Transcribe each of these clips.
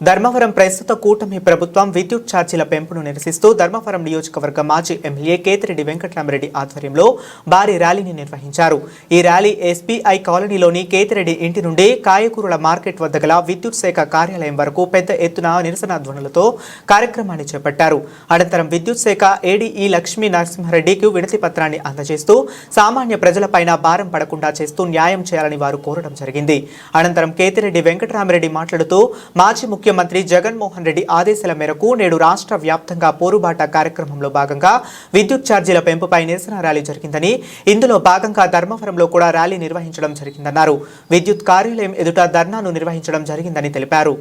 ధర్మవరం ప్రస్తుత కూటమి ప్రభుత్వం విద్యుత్ ఛార్జీల పెంపును నిరసిస్తూ ధర్మవరం నియోజకవర్గ మాజీ ఎమ్మెల్యే కేతిరెడ్డి వెంకటరామరెడ్డి ఆధ్వర్యంలో భారీ ర్యాలీని నిర్వహించారు. ఈ ర్యాలీ ఎస్బీఐ కాలనీలోని కేతిరెడ్డి ఇంటి నుండి కాయకూరల మార్కెట్ వద్ద గల విద్యుత్ శాఖ కార్యాలయం వరకు పెద్ద ఎత్తున నిరసన ధ్వనులతో కార్యక్రమాన్ని చేపట్టారు. అనంతరం విద్యుత్ శాఖ ఏడీఈ లక్ష్మీ నరసింహారెడ్డికి వినతి పత్రాన్ని అందజేస్తూ సామాన్య ప్రజలపైన భారం పడకుండా చేస్తూ న్యాయం చేయాలని వారు కోరడం జరిగింది. అనంతరం కేతిరెడ్డి వెంకటరామరెడ్డి మాట్లాడుతూ మాజీ ముఖ్యమంత్రి జగన్మోహన్ రెడ్డి ఆదేశాల మేరకు నేడు రాష్ట్ర వ్యాప్తంగా పోరుబాట కార్యక్రమంలో భాగంగా విద్యుత్ ఛార్జీల పెంపుపై నిరసన ర్యాలీ జరిగిందని ఇందులో భాగంగా ధర్మవరంలో కూడా ర్యాలీ నిర్వహించడం జరిగిందన్నారు. విద్యుత్ కార్యాలయం ఎదుట ధర్నాను నిర్వహించడం జరిగిందని తెలిపారు.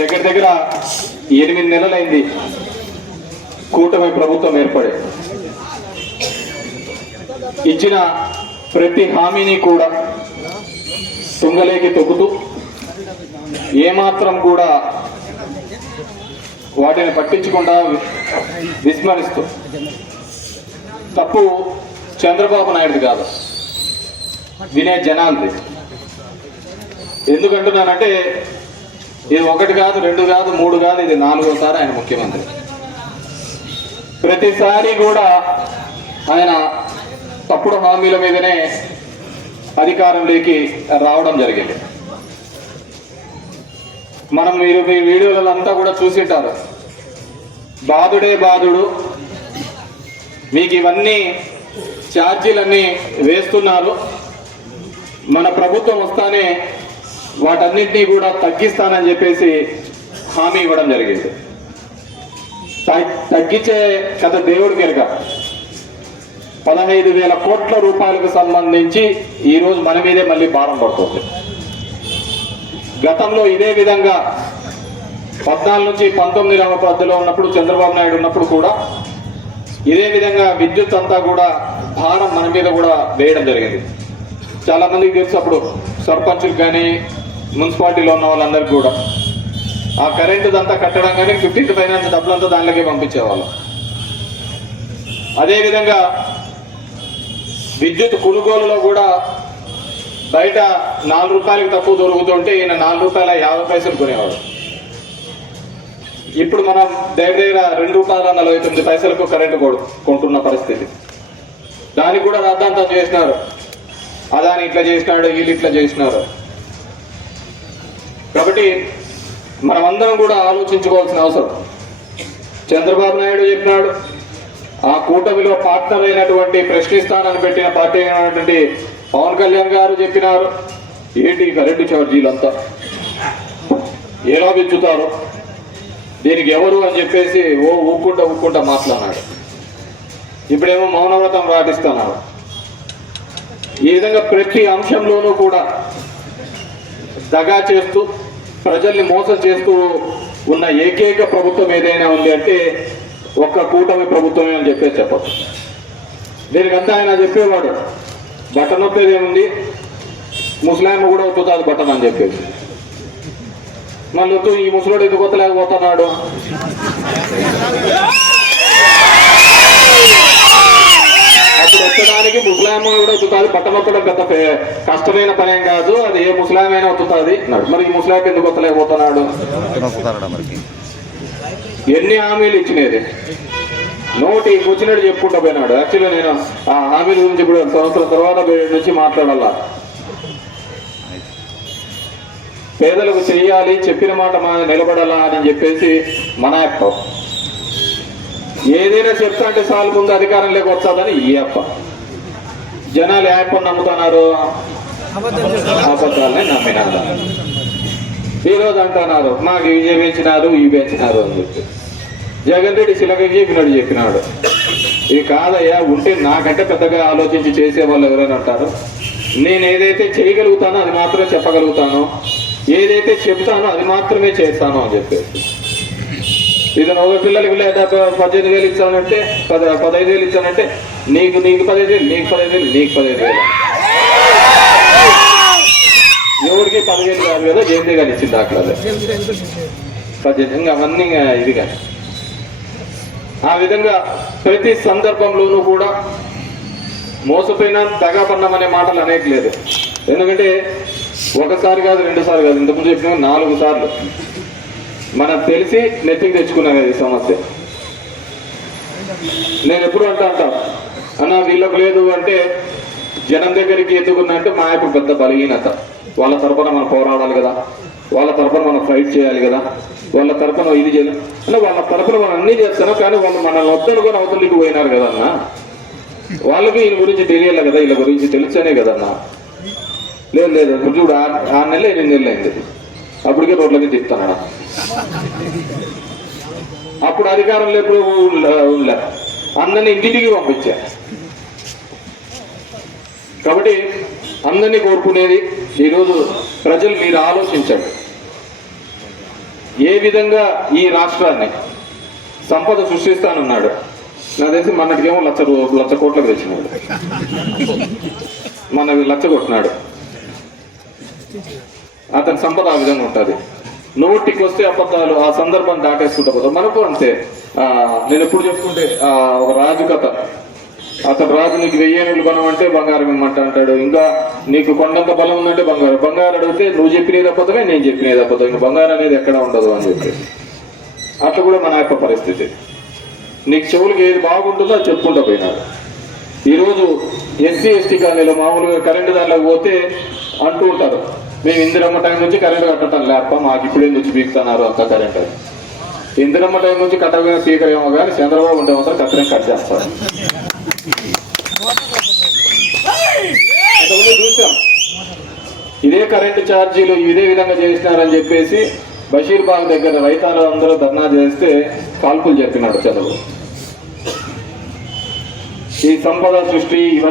దగ్గర దగ్గర ఎనిమిది నెలలైంది కూటమి ప్రభుత్వం ఏర్పడే. ఇచ్చిన ప్రతి హామీని కూడా తుంగలేకి తొక్కుతూ ఏమాత్రం కూడా వాటిని పట్టించకుండా విస్మరిస్తూ. తప్పు చంద్రబాబు నాయుడు కాదు. వినే జనాలది ఎందుకంటున్నానంటే ఇది ఒకటి కాదు రెండు కాదు మూడు కాదు ఇది నాలుగోసారి ఆయన ముఖ్యమంత్రి. ప్రతిసారి కూడా ఆయన తప్పుడు హామీల మీదనే అధికారంలోకి రావడం జరిగింది. మనం మీరు మీ వీడియోలలో అంతా కూడా చూసింటారు. బాధుడే బాధుడు మీకు ఇవన్నీ ఛార్జీలన్నీ వేస్తున్నారు. మన ప్రభుత్వం వస్తానే వాటన్నింటినీ కూడా తగ్గిస్తానని చెప్పేసి హామీ ఇవ్వడం జరిగింది. తగ్గించే కథ దేవుడికి ఎరగ పదహైదు వేల కోట్ల రూపాయలకు సంబంధించి ఈరోజు మన మీదే మళ్ళీ భారం పడుతుంది. గతంలో ఇదే విధంగా పద్నాలుగు నుంచి పంతొమ్మిది పద్ధతిలో ఉన్నప్పుడు చంద్రబాబు నాయుడు ఉన్నప్పుడు కూడా ఇదే విధంగా విద్యుత్ అంతా కూడా భారం మన మీద కూడా వేయడం జరిగింది. చాలా మందికి తెలుసు అప్పుడు సర్పంచులు కానీ మున్సిపాలిటీలో ఉన్న వాళ్ళందరికీ కూడా. ఆ కరెంటు అంతా కట్టడం కానీ ఫిఫ్టీన్త్ ఫైనాన్స్ డబ్బులంతా దానిలోకి పంపించేవాళ్ళు. అదేవిధంగా విద్యుత్ కొనుగోలులో కూడా బయట నాలుగు రూపాయలకు తక్కువ దొరుకుతుంటే ఈయన నాలుగు రూపాయల యాభై పైసలు కొనేవాడు. ఇప్పుడు మనం దగ్గర దగ్గర రెండు రూపాయల నలభై తొమ్మిది పైసలకు కరెంటు కొడు- కొంటున్న పరిస్థితి. దానికి కూడా రద్దంతం చేసినారు. అదాని ఇట్లా చేసినాడు వీళ్ళు ఇట్లా చేసినారు. కాబట్టి మనమందరం కూడా ఆలోచించుకోవాల్సిన అవసరం. చంద్రబాబు నాయుడు చెప్పినాడు ఆ కూటమిలో పార్ట్నర్ అయినటువంటి ప్రశ్నిస్తానని పెట్టిన పార్టీ అయినటువంటి పవన్ కళ్యాణ్ గారు చెప్పినారు. ఏంటి ఈ కరెంటు ఛార్జీలంతా? ఎలా పెంచుతారు దీనికి ఎవరు అని చెప్పేసి ఓ ఊక్కుంటా ఊక్కుంటా మాట్లాడినాడు ఇప్పుడేమో మౌనవ్రతం పాటిస్తున్నారు ఈ విధంగా ప్రతి అంశంలోనూ కూడా దగా చేస్తూ ప్రజల్ని మోసం చేస్తూ ఉన్న ఏకైక ప్రభుత్వం ఏదైనా ఉంది అంటే ఒక్క కూటమి ప్రభుత్వమే అని చెప్పేసి చెప్పచ్చు. దీనికంతా ఆయన చెప్పేవాడు బటన్ నొప్పేది ఏముంది? ముస్లాం కూడా ఒత్తుతుంది బటన్ అని చెప్పేసి. మళ్ళీ ఈ ముసలోడు ఎందుకు ఒత్తలేకపోతున్నాడు అప్పుడు వచ్చడానికి ముస్లాం కూడా ఒత్తుతుంది బట్టలు ఒక్కడం పెద్ద కష్టమైన పనేం కాదు అది ఏ ముస్లాం అయినా ఒత్తుతుంది మరి ఈ ముస్లాం ఎందుకు ఒత్తలేకపోతున్నాడు ఎన్ని హామీలు ఇచ్చినది? నోటి వచ్చినట్టు చెప్పుకుంటూ పోయినాడు. యాక్చువల్గా నేను ఆ హామీల గురించి ఇప్పుడు సంవత్సరం తర్వాత నుంచి మాట్లాడాలా. పేదలకు చెయ్యాలి చెప్పిన మాట మా నిలబడాలా అని చెప్పేసి మన అప్ప. ఏదైనా చెప్తా అంటే సార్లు ముందు అధికారంలోకి వచ్చాదని ఈ అప్ప. జనాలు యాప్ నమ్ముతున్నారు అబద్ధాలని నమ్మినారు. ఈ రోజు అంటున్నారు మాకు ఇవి పెంచినారు ఇవి పెంచినారు అని చెప్పి. జగన్ రెడ్డి శిలక చెప్పినాడు చెప్పినాడు. ఇవి కాదయ్యా ఉంటే నాకంటే పెద్దగా ఆలోచించి చేసే వాళ్ళు ఎవరైనా ఉంటారు నేను ఏదైతే చేయగలుగుతానో అది మాత్రమే చెప్పగలుగుతాను. ఏదైతే చెబుతానో అది మాత్రమే చేస్తాను అని చెప్పేసి. ఇది ఒక పిల్లలకి లేదా పద్దెనిమిది వేలు ఇచ్చానంటే పద పదహైదు వేలు ఇచ్చానంటే నీకు నీకు పదహైదు వేలు నీకు పదహైదు వేలు నీకు పదహైదు వేలు? ఎవరికి పదివేలు కాదు కదా జయంతి గారు ఇచ్చింది అదే. పద్దెనిమిది ఇంకా అవన్నీ ఇది కానీ ఆ విధంగా ప్రతి సందర్భంలోనూ కూడా మోసపోయిన దగాపన్నాం అనే మాటలు అనేక లేదు. ఎందుకంటే ఒకసారి కాదు రెండు సార్లు కాదు ఇంతకుముందు చెప్పిన నాలుగు సార్లు. మనకు తెలిసి నెత్తికి తెచ్చుకున్నాం ఈ సమస్య. నేను ఎప్పుడు అంటా అంటా అన్న వీళ్ళకు లేదు అంటే జనం దగ్గరికి ఎత్తుకున్నా అంటే మా యొక్క పెద్ద బలహీనత. వాళ్ళ తరపున మనం పోరాడాలి కదా. వాళ్ళ తరపున మనం ఫైట్ చేయాలి కదా. వాళ్ళ తరపున ఇది చేయాలి అంటే వాళ్ళ తరపున మనం అన్ని చేస్తున్నాం కానీ వాళ్ళు మనల్ని వద్దనుకొని అవతలికి పోయినారు కదన్న. వాళ్ళకి వీళ్ళ గురించి తెలియాలి కదా వీళ్ళ గురించి తెలుసనే కదన్నా. లేదు లేదు ఇప్పుడు చూడు ఆరు నెలలు ఎనిమిది నెలలు అయింది. అప్పటికే రోడ్లకి చెప్తాను అప్పుడు అధికారంలో ఎప్పుడు ఉండలే అందరినీ ఇంటికి పంపించా. కాబట్టి అందరినీ కోరుకునేది ఈరోజు ప్రజలు మీరు ఆలోచించండి. ఏ విధంగా ఈ రాష్ట్రాన్ని సంపద సృష్టిస్తానన్నాడు. నా తెలిసి మొన్నటికేమో లక్ష రూ- లక్ష కోట్లకు తెచ్చినాడు. మన లక్ష కొట్టినాడు. అతని సంపద ఆ విధంగా ఉంటుంది. నోటికి వస్తే అబద్ధాలు ఆ సందర్భాన్ని దాటేసుకుంటా పోతాం మనకు అంతే. నేను ఎప్పుడు చెప్తుంటే ఒక రాజు కథ. అతను రాజు నీకు వెయ్యేళ్ళు కొనమంటే బంగారం ఇమ్మంట అంటాడు. ఇంకా నీకు కొండంత బలం ఉందంటే బంగారం. బంగారం అడిగితే నువ్వు చెప్పినది అబద్ధమే నేను చెప్పినది అబద్ధం ఇంకా బంగారం అనేది ఎక్కడ ఉండదు అని చెప్పి. అట్లా కూడా మన యొక్క పరిస్థితి. నీకు చెవులకి ఏది బాగుంటుందో అది చెప్పుకుంటూ పోయినాడు. ఈరోజు ఎస్సీ ఎస్టీ కాలనీలో మామూలుగా కరెంటు దానిలోకి పోతే అంటూ ఉంటారు. మేము ఇందిరమ్మ టైం నుంచి కరెంటు కట్టడం లేప మాకు ఇప్పుడే నుంచి పీకుతున్నారు అంత కరెంట్ ఇందిరమ్మ టైం నుంచి కట్టకపోయిన స్పీకర్ ఏమో కానీ చంద్రబాబు ఉంటే మాత్రం కట్టడం కట్ చేస్తారు. చూసాం ఇదే కరెంటు ఛార్జీలు ఇదే విధంగా చేసినారని చెప్పేసి బషీర్బాగ్ దగ్గర రైతాలు అందరూ ధర్నా చేస్తే కాల్పులు చెప్పినాడు చదువు. ఈ సంపద సృష్టి ఇవన్నీ